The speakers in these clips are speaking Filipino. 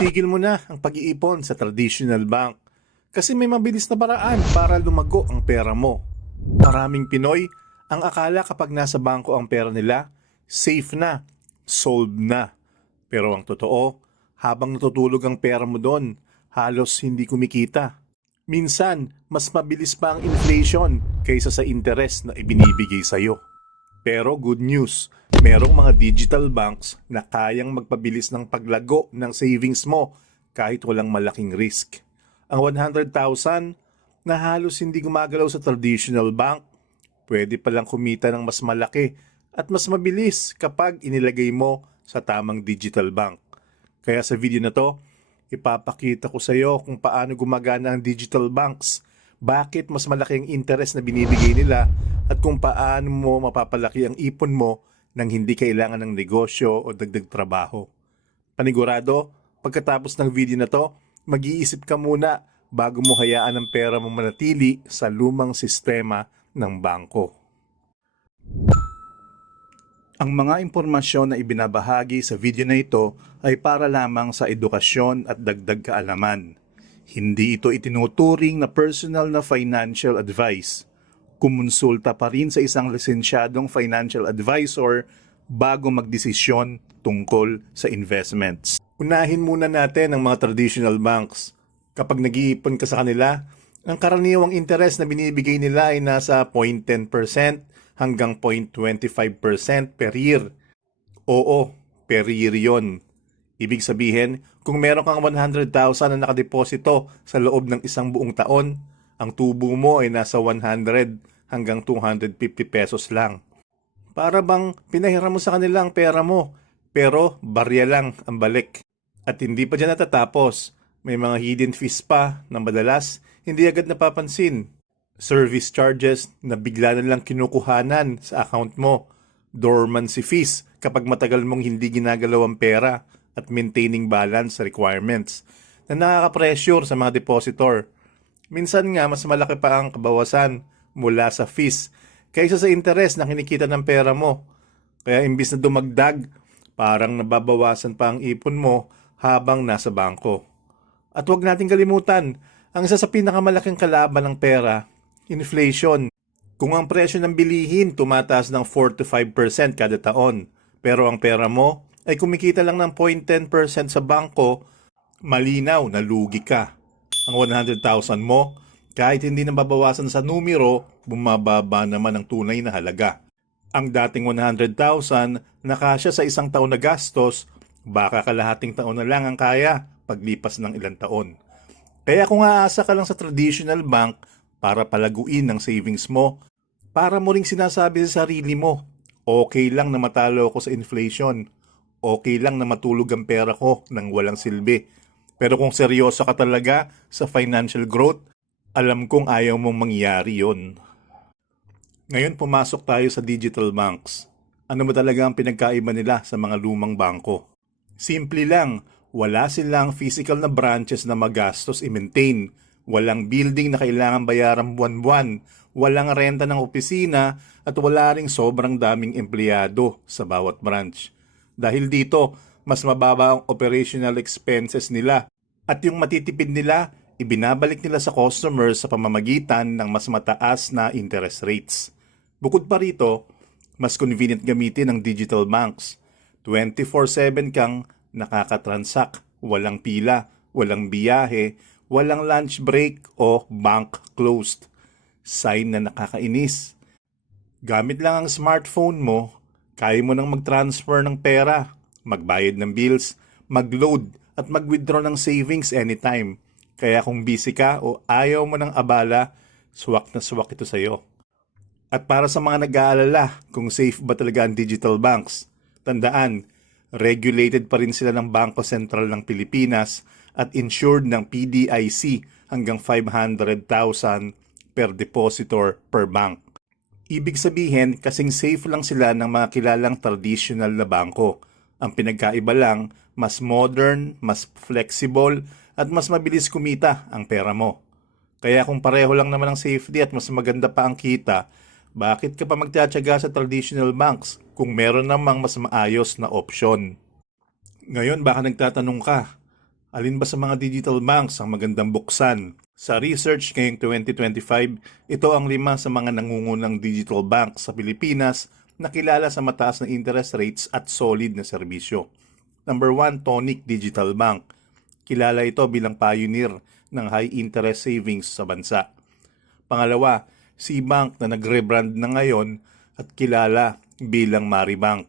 Itigil mo na ang pag-iipon sa traditional bank kasi may mabilis na paraan para lumago ang pera mo. Maraming Pinoy ang akala kapag nasa bangko ang pera nila, safe na, solved na. Pero ang totoo, habang natutulog ang pera mo doon, halos hindi kumikita. Minsan, mas mabilis pa ang inflation kaysa sa interest na ibinibigay sa'yo. Pero good news, merong mga digital banks na kayang magpabilis ng paglago ng savings mo kahit walang malaking risk. Ang 100,000 na halos hindi gumagalaw sa traditional bank, pwede palang kumita ng mas malaki at mas mabilis kapag inilagay mo sa tamang digital bank. Kaya sa video na to, ipapakita ko sa iyo kung paano gumagana ang digital banks, bakit mas malaki ang interest na binibigay nila, at kung paano mo mapapalaki ang ipon mo nang hindi kailangan ng negosyo o dagdag trabaho. Panigurado, pagkatapos ng video na to, mag-iisip ka muna bago mo hayaan ang pera mo manatili sa lumang sistema ng bangko. Ang mga impormasyon na ibinabahagi sa video na ito ay para lamang sa edukasyon at dagdag kaalaman. Hindi ito itinuturing na personal na financial advice. Kumonsulta pa rin sa isang lisensyadong financial advisor bago magdesisyon tungkol sa investments. Unahin muna natin ang mga traditional banks. Kapag nag-iipon ka sa kanila, ang karaniwang interest na binibigay nila ay nasa 0.10% hanggang 0.25% per year. Oo, per year yon. Ibig sabihin, kung meron kang 100,000 na nakadeposito sa loob ng isang buong taon, ang tubo mo ay nasa 100 hanggang 250 pesos lang. Para bang pinahiram mo sa kanila ang pera mo, pero barya lang ang balik. At hindi pa dyan natatapos, may mga hidden fees pa na madalas hindi agad napapansin. Service charges na bigla na lang kinukuhanan sa account mo. Dormancy fees kapag matagal mong hindi ginagalaw ang pera at maintaining balance requirements na nakaka-pressure sa mga depositor. Minsan nga mas malaki pa ang kabawasan mula sa fees kaysa sa interest na kinikita ng pera mo. Kaya imbis na dumagdag, parang nababawasan pa ang ipon mo habang nasa bangko. At huwag nating kalimutan, ang isa sa pinakamalaking kalaban ng pera, inflation. Kung ang presyo ng bilihin tumataas ng 4 to 5% kada taon, pero ang pera mo ay kumikita lang ng 0.10% sa bangko, malinaw na lugi ka. Ang 100,000 mo, kahit hindi nababawasan sa numero, bumababa naman ang tunay na halaga. Ang dating 100,000 nakasya sa isang taon na gastos, baka kalahating taon na lang ang kaya paglipas ng ilang taon. Kaya kung aasa ka lang sa traditional bank para palaguin ang savings mo, para mo ring sinasabi sa sarili mo, okay lang na matalo ako sa inflation, okay lang na matulog ang pera ko nang walang silbi. Pero kung seryoso ka talaga sa financial growth, alam kong ayaw mong mangyari yon. Ngayon pumasok tayo sa digital banks. Ano ba talaga ang pinagkaiba nila sa mga lumang bangko? Simple lang, wala silang physical na branches na magastos i-maintain. Walang building na kailangan bayaran buwan-buwan. Walang renta ng opisina at wala ring sobrang daming empleyado sa bawat branch. Dahil dito, mas mababa ang operational expenses nila at yung matitipid nila, ibinabalik nila sa customers sa pamamagitan ng mas mataas na interest rates. Bukod pa rito, mas convenient gamitin ang digital banks. 24-7 kang nakakatransact, walang pila, walang biyahe, walang lunch break o bank closed. Sign na nakakainis. Gamit lang ang smartphone mo, kaya mo nang mag-transfer ng pera, magbayad ng bills, mag-load at mag-withdraw ng savings anytime. Kaya kung busy ka o ayaw mo ng abala, swak na swak ito sa'yo. At para sa mga nag-aalala kung safe ba talaga ang digital banks, tandaan, regulated pa rin sila ng Bangko Sentral ng Pilipinas at insured ng PDIC hanggang 500,000 per depositor per bank. Ibig sabihin, kasing safe lang sila ng mga kilalang traditional na bangko. Ang pinagkaiba lang, mas modern, mas flexible, at mas mabilis kumita ang pera mo. Kaya kung pareho lang naman ang safety at mas maganda pa ang kita, bakit ka pa magtsatsaga sa traditional banks kung meron namang mas maayos na opsyon? Ngayon baka nagtatanong ka, Alin ba sa mga digital banks ang magandang buksan? Sa research ngayong 2025, ito ang lima sa mga nangungunang digital banks sa Pilipinas na kilala sa mataas na interest rates at solid na serbisyo. Number 1, Tonic Digital Bank. Kilala ito bilang pioneer ng high interest savings sa bansa. Pangalawa, Cbank na nag-rebrand na ngayon at kilala bilang Maribank.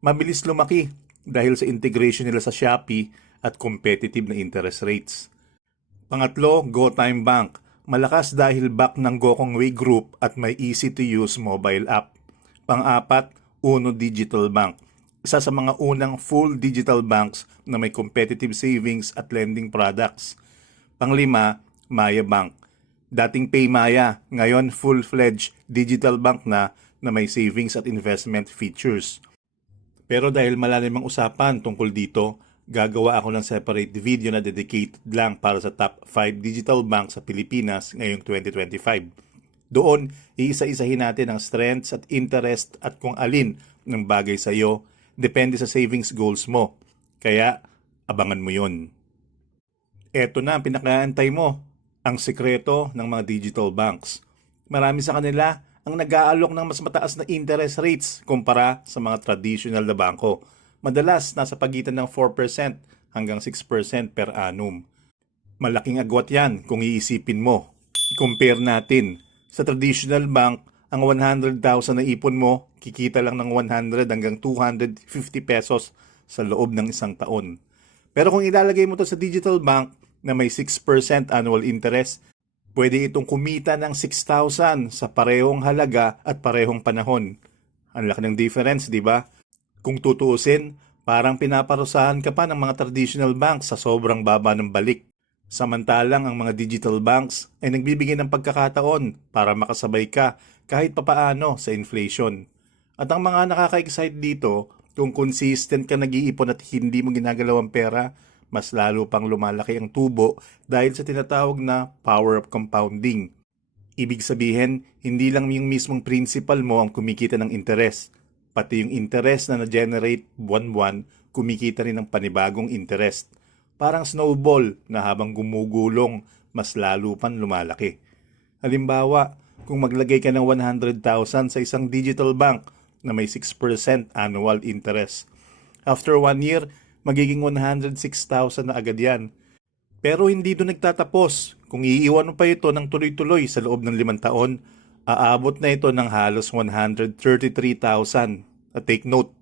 Mabilis lumaki dahil sa integration nila sa Shopee at competitive na interest rates. Pangatlo, GoTime Bank. Malakas dahil back ng Gokong Way Group at may easy-to-use mobile app. Pang-apat, Uno Digital Bank. Isa sa mga unang full digital banks na may competitive savings at lending products. Panglima, Maya Bank. Dating Paymaya, ngayon full-fledged digital bank na na may savings at investment features. Pero dahil malalim ang usapan tungkol dito, gagawa ako ng separate video na dedicated lang para sa top 5 digital bank sa Pilipinas ngayong 2025. Doon, iisa-isahin natin ang strengths at interest at kung alin ng bagay sa iyo, depende sa savings goals mo. Kaya, abangan mo yun. Eto na ang pinakaantay mo, ang sekreto ng mga digital banks. Marami sa kanila ang nag-aalok ng mas mataas na interest rates kumpara sa mga traditional na bangko. Madalas nasa pagitan ng 4% hanggang 6% per annum. Malaking agwat yan kung iisipin mo. I-compare natin. Sa traditional bank, ang 100,000 na ipon mo, kikita lang ng 100 hanggang 250 pesos sa loob ng isang taon. Pero kung ilalagay mo to sa digital bank na may 6% annual interest, pwede itong kumita ng 6,000 sa parehong halaga at parehong panahon. Ang laki ng difference, di ba? Kung tutuusin, parang pinaparusahan ka pa ng mga traditional banks sa sobrang baba ng balik. Samantalang ang mga digital banks ay nagbibigay ng pagkakataon para makasabay ka kahit papaano sa inflation. At ang mga nakaka-excite dito, kung consistent ka nag-iipon at hindi mo ginagalaw ang pera, mas lalo pang lumalaki ang tubo dahil sa tinatawag na power of compounding. Ibig sabihin, hindi lang yung mismong principal mo ang kumikita ng interest, pati yung interest na na-generate buwan-buwan, kumikita rin ng panibagong interest. Parang snowball na habang gumugulong, mas lalo pang lumalaki. Halimbawa, kung maglagay ka ng 100,000 sa isang digital bank na may 6% annual interest. After one year, magiging 106,000 na agad yan. Pero hindi doon nagtatapos. Kung iiwan mo pa ito ng tuloy-tuloy sa loob ng limang taon, aabot na ito ng halos 133,000. At take note,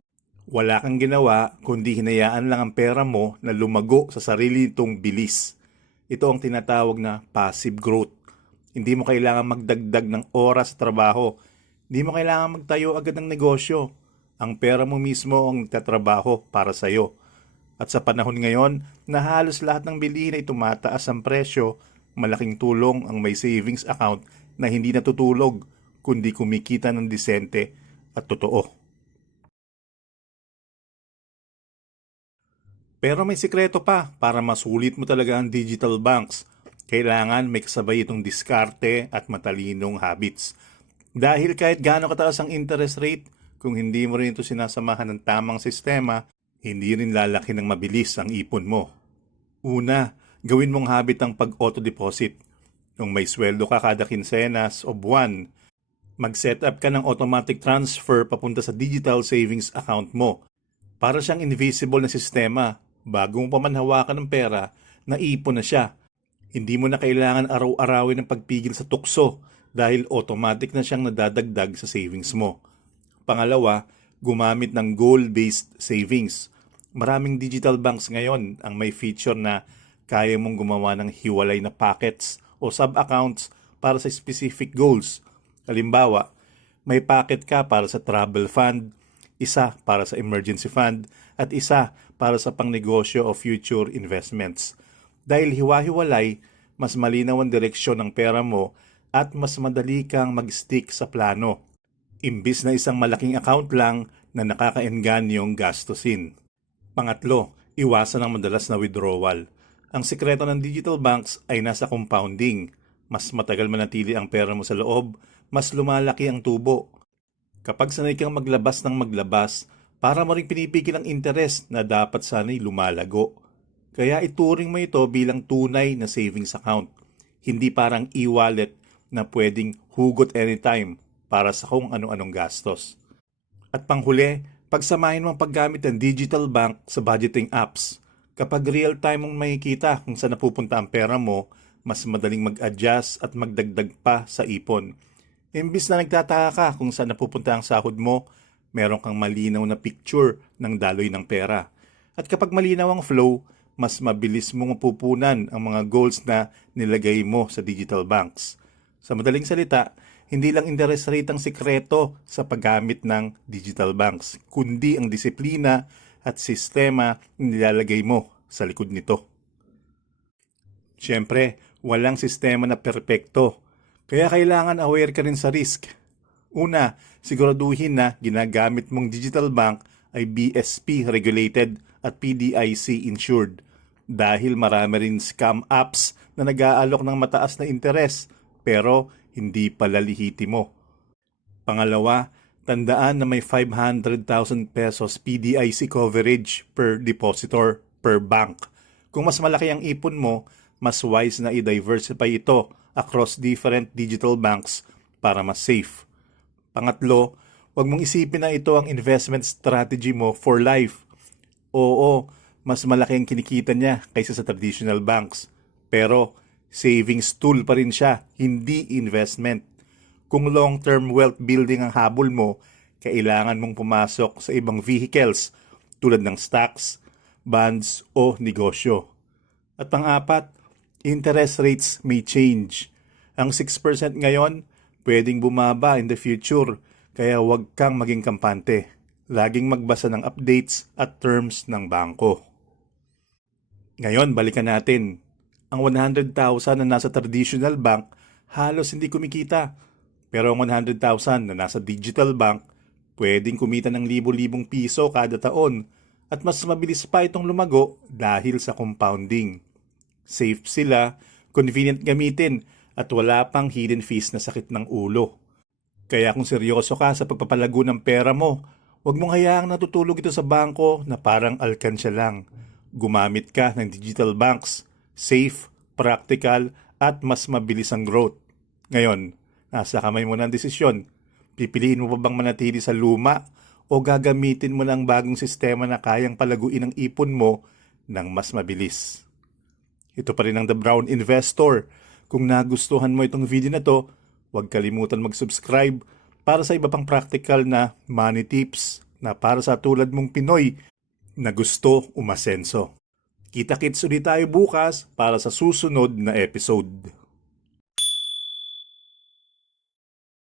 wala kang ginawa kundi hinayaan lang ang pera mo na lumago sa sarili nitong bilis. Ito ang tinatawag na passive growth. Hindi mo kailangan magdagdag ng oras sa trabaho. Hindi mo kailangan magtayo agad ng negosyo. Ang pera mo mismo ang nagtatrabaho para sa iyo. At sa panahon ngayon na halos lahat ng bilihin ay tumataas ang presyo, malaking tulong ang may savings account na hindi natutulog kundi kumikita ng disente at totoo. Pero may sikreto pa para masulit mo talaga ang digital banks. Kailangan may kasabay itong diskarte at matalinong habits. Dahil kahit gaano kataas ang interest rate, kung hindi mo rin ito sinasamahan ng tamang sistema, hindi rin lalaki ng mabilis ang ipon mo. Una, gawin mong habit ang pag-auto deposit. Kung may sweldo ka kada kinsenas o buwan, mag-set up ka ng automatic transfer papunta sa digital savings account mo. Para siyang invisible na sistema, bago mo pa man hawakan ng pera, naipon na siya. Hindi mo na kailangan araw-arawin ng pagpigil sa tukso dahil automatic na siyang nadadagdag sa savings mo. Pangalawa, gumamit ng goal-based savings. Maraming digital banks ngayon ang may feature na kaya mong gumawa ng hiwalay na packets o sub-accounts para sa specific goals. Halimbawa, may packet ka para sa travel fund, isa para sa emergency fund, at isa para sa pangnegosyo o future investments. Dahil hiwa-hiwalay, mas malinaw ang direksyon ng pera mo at mas madali kang mag-stick sa plano. Imbis na isang malaking account lang na nakakaenganyong gastusin. Pangatlo, iwasan ang madalas na withdrawal. Ang sikreto ng digital banks ay nasa compounding. Mas matagal manatili ang pera mo sa loob, mas lumalaki ang tubo. Kapag sanay kang maglabas ng maglabas, para mo rin pinipigil ang interest na dapat sana'y lumalago. Kaya ituring mo ito bilang tunay na savings account. Hindi parang e-wallet na pwedeng hugot anytime para sa kung ano-anong gastos. At panghuli, pagsamahin mo ang paggamit ng digital bank sa budgeting apps. Kapag real time mong makikita kung saan napupunta ang pera mo, mas madaling mag-adjust at magdagdag pa sa ipon. Imbis na nagtataka ka kung saan napupunta ang sahod mo, meron kang malinaw na picture ng daloy ng pera. At kapag malinaw ang flow, mas mabilis mong mapupunan ang mga goals na nilagay mo sa digital banks. Sa madaling salita, hindi lang interest rate ang sikreto sa paggamit ng digital banks, kundi ang disiplina at sistema na nilalagay mo sa likod nito. Siyempre, walang sistema na perpekto, kaya kailangan aware ka rin sa risk. Una, siguraduhin na ginagamit mong digital bank ay BSP regulated at PDIC insured dahil marami rin scam apps na nag-aalok ng mataas na interes pero hindi pala mo. Pangalawa, tandaan na may 500,000 pesos PDIC coverage per depositor per bank. Kung mas malaki ang ipon mo, mas wise na i-diversify ito across different digital banks para mas safe. Pangatlo, huwag mong isipin na ito ang investment strategy mo for life. Oo, mas malaki ang kinikita niya kaysa sa traditional banks. Pero savings tool pa rin siya, hindi investment. Kung long-term wealth building ang habol mo, kailangan mong pumasok sa ibang vehicles tulad ng stocks, bonds o negosyo. At pang-apat, interest rates may change. Ang 6% ngayon, pwedeng bumaba in the future, kaya huwag kang maging kampante. Laging magbasa ng updates at terms ng bangko. Ngayon, balikan natin. Ang 100,000 na nasa traditional bank, halos hindi kumikita. Pero ang 100,000 na nasa digital bank, pwedeng kumita ng libo-libong piso kada taon at mas mabilis pa itong lumago dahil sa compounding. Safe sila, convenient gamitin at wala pang hidden fees na sakit ng ulo. Kaya kung seryoso ka sa pagpapalago ng pera mo, huwag mong hayaang natutulog ito sa bangko na parang alkansya lang. Gumamit ka ng digital banks, safe, practical, at mas mabilis ang growth. Ngayon, nasa kamay mo ng desisyon. Pipiliin mo pa bang manatili sa luma o gagamitin mo ng bagong sistema na kayang palaguin ang ipon mo ng mas mabilis? Ito pa rin ang The Brown Investor. Kung nagustuhan mo itong video na to, huwag kalimutan mag-subscribe para sa iba pang practical na money tips na para sa tulad mong Pinoy na gusto umasenso. Kita-kits ulit tayo bukas para sa susunod na episode.